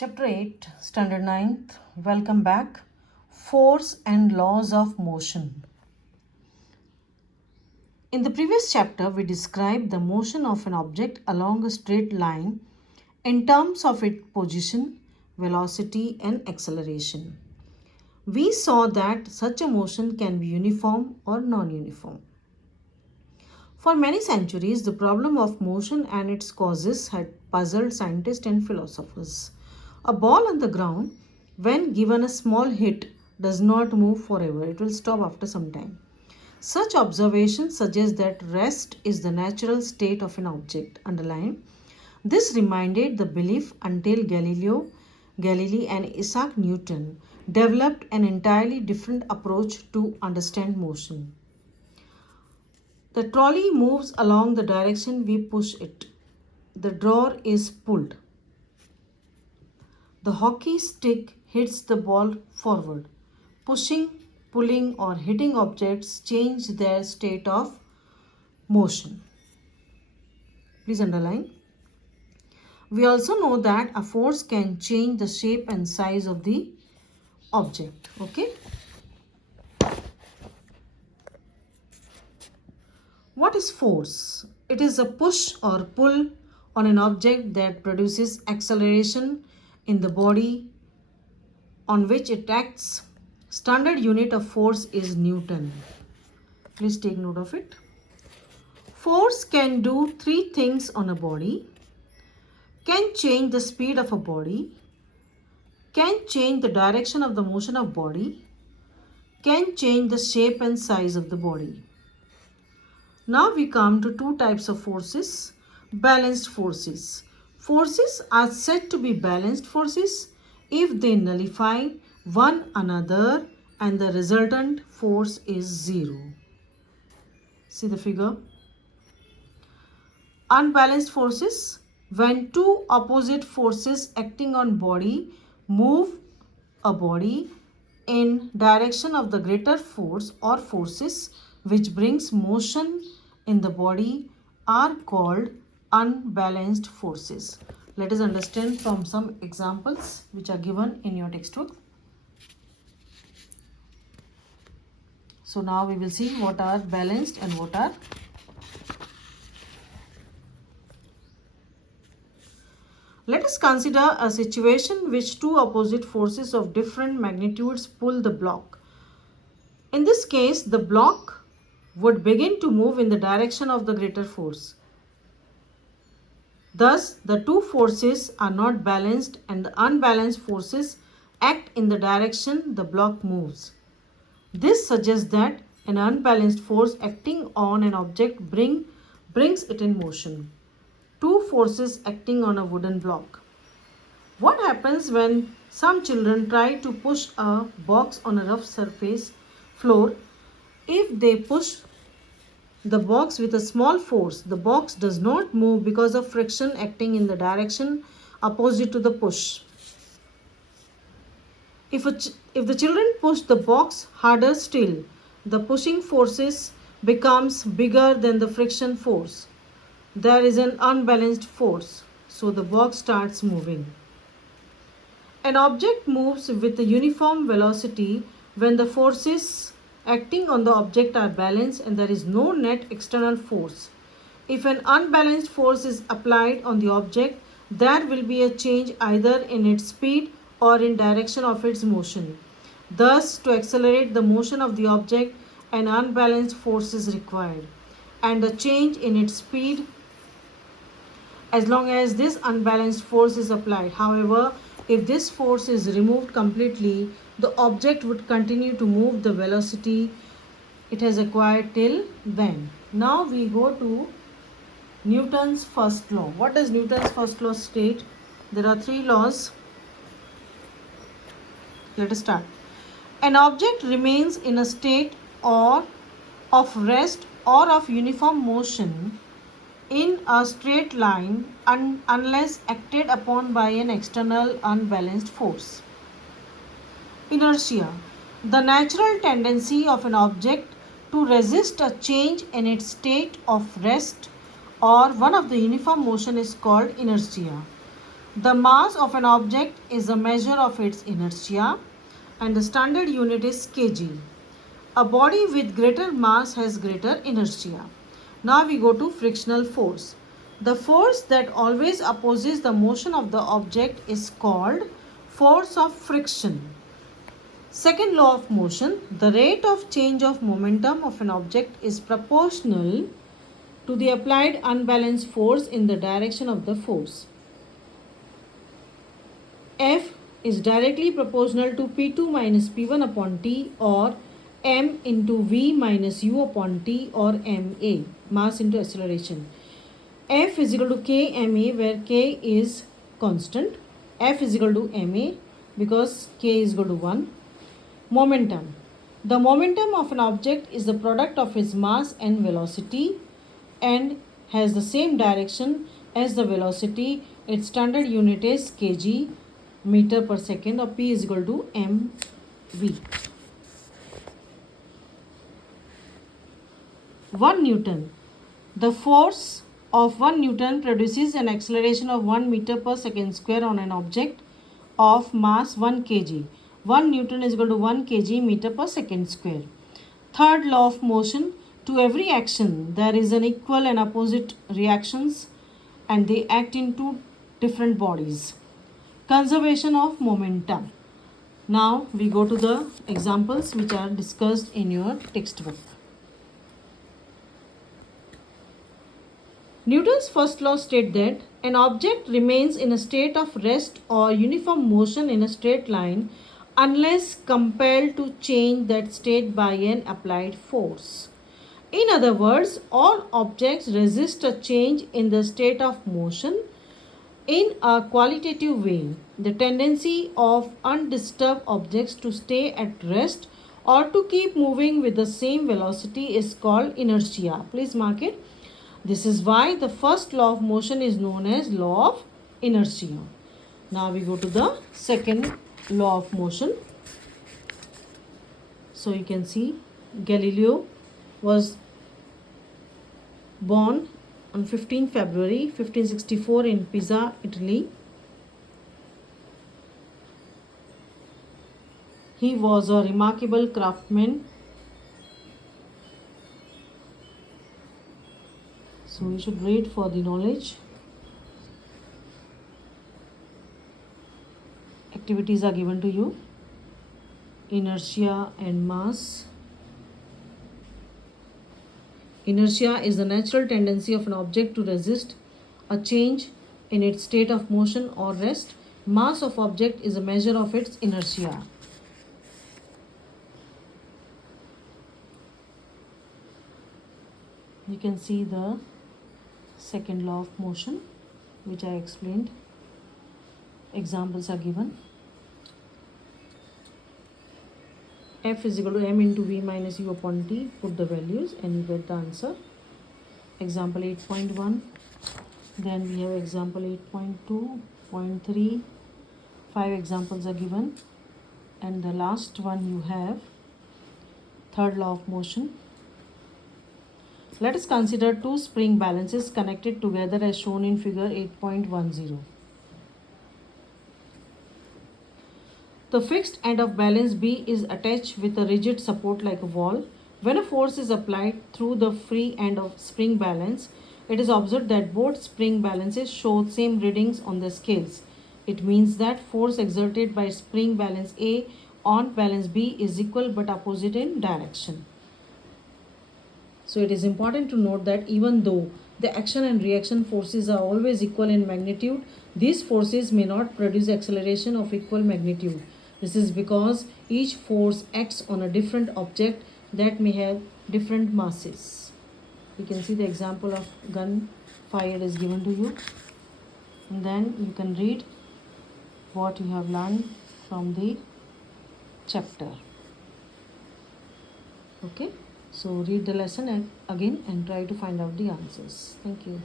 Chapter 8, Standard 9th. Welcome back. Force and laws of motion. In the previous chapter, we described the motion of an object along a straight line in terms of its position, velocity, and acceleration. We saw that such a motion can be uniform or non-uniform. For many centuries, the problem of motion and its causes had puzzled scientists and philosophers. A ball on the ground, when given a small hit, does not move forever. It will stop after some time. Such observations suggest that rest is the natural state of an object. Underline. This reminded the belief until Galilei and Isaac Newton developed an entirely different approach to understand motion. The trolley moves along the direction we push it. The drawer is pulled. The hockey stick hits the ball forward. Pushing, pulling, or hitting objects change their state of motion. Please underline. We also know that a force can change the shape and size of the object. Okay. What is force? It is a push or pull on an object that produces acceleration in the body on which it acts. Standard unit of force is Newton. Please take note of it. Force can do three things on a body. Can change the speed of a body. Can change the direction of the motion of body. Can change the shape and size of the body. Now we come to two types of forces. Balanced forces. Forces are said to be balanced forces if they nullify one another and the resultant force is zero. See the figure. Unbalanced forces, when two opposite forces acting on body move a body in direction of the greater force or forces which brings motion in the body, are called unbalanced forces. Let us understand from some examples which are given in your textbook. So now we will see what are balanced and what are. Let us consider a situation in which two opposite forces of different magnitudes pull the block. In this case, the block would begin to move in the direction of the greater force. Thus, the two forces are not balanced and the unbalanced forces act in the direction the block moves. This suggests that an unbalanced force acting on an object brings it in motion. Two forces acting on a wooden block. What happens when some children try to push a box on a rough surface floor? If they push the box with a small force, the box does not move because of friction acting in the direction opposite to the push. If the children push the box harder still, the pushing forces becomes bigger than the friction force. There is an unbalanced force, so the box starts moving. An object moves with a uniform velocity when the forces acting on the object are balanced and there is no net external force. If an unbalanced force is applied on the object, there will be a change either in its speed or in direction of its motion. Thus, to accelerate the motion of the object, an unbalanced force is required, and a change in its speed as long as this unbalanced force is applied. However, if this force is removed completely, the object would continue to move the velocity it has acquired till then. Now we go to Newton's first law. What does Newton's first law state? There are three laws. Let us start. An object remains in a state or of rest or of uniform motion in a straight line unless acted upon by an external unbalanced force. Inertia. The natural tendency of an object to resist a change in its state of rest or one of the uniform motion is called inertia. The mass of an object is a measure of its inertia and the standard unit is kg. A body with greater mass has greater inertia. Now we go to frictional force. The force that always opposes the motion of the object is called force of friction. Second law of motion, the rate of change of momentum of an object is proportional to the applied unbalanced force in the direction of the force. F is directly proportional to P2 minus P1 upon T or M into V minus U upon T or MA, mass into acceleration. F is equal to KMA where K is constant. F is equal to MA because K is equal to 1. Momentum. The momentum of an object is the product of its mass and velocity and has the same direction as the velocity. Its standard unit is kg, meter per second, or P is equal to mv. 1 Newton. The force of 1 Newton produces an acceleration of 1 meter per second square on an object of mass 1 kg. 1 Newton is equal to 1 kg meter per second square. Third law of motion. To every action there is an equal and opposite reactions and they act in two different bodies. Conservation of momentum. Now we go to the examples which are discussed in your textbook. Newton's first law states that an object remains in a state of rest or uniform motion in a straight line unless compelled to change that state by an applied force. In other words, all objects resist a change in the state of motion in a qualitative way. The tendency of undisturbed objects to stay at rest or to keep moving with the same velocity is called inertia. Please mark it. This is why the first law of motion is known as law of inertia. Now we go to the second law of motion. So you can see Galileo was born on 15 February 1564 in Pisa, Italy. He was a remarkable craftsman. So you should read for the knowledge. Activities are given to you. Inertia and mass. Inertia is the natural tendency of an object to resist a change in its state of motion or rest. Mass of object is a measure of its inertia. You can see the second law of motion which I explained. Examples are given. F is equal to m into v minus u upon t. Put the values and you get the answer. Example 8.1. Then we have example 8.2, 0.3. 5 examples are given. And the last one you have third law of motion. Let us consider two spring balances connected together as shown in figure 8.10. The fixed end of balance B is attached with a rigid support like a wall. When a force is applied through the free end of spring balance, it is observed that both spring balances show same readings on the scales. It means that force exerted by spring balance A on balance B is equal but opposite in direction. So it is important to note that even though the action and reaction forces are always equal in magnitude, these forces may not produce acceleration of equal magnitude. This is because each force acts on a different object that may have different masses. You can see the example of gun fired is given to you. And then you can read what you have learned from the chapter. Okay. So read the lesson again and try to find out the answers. Thank you.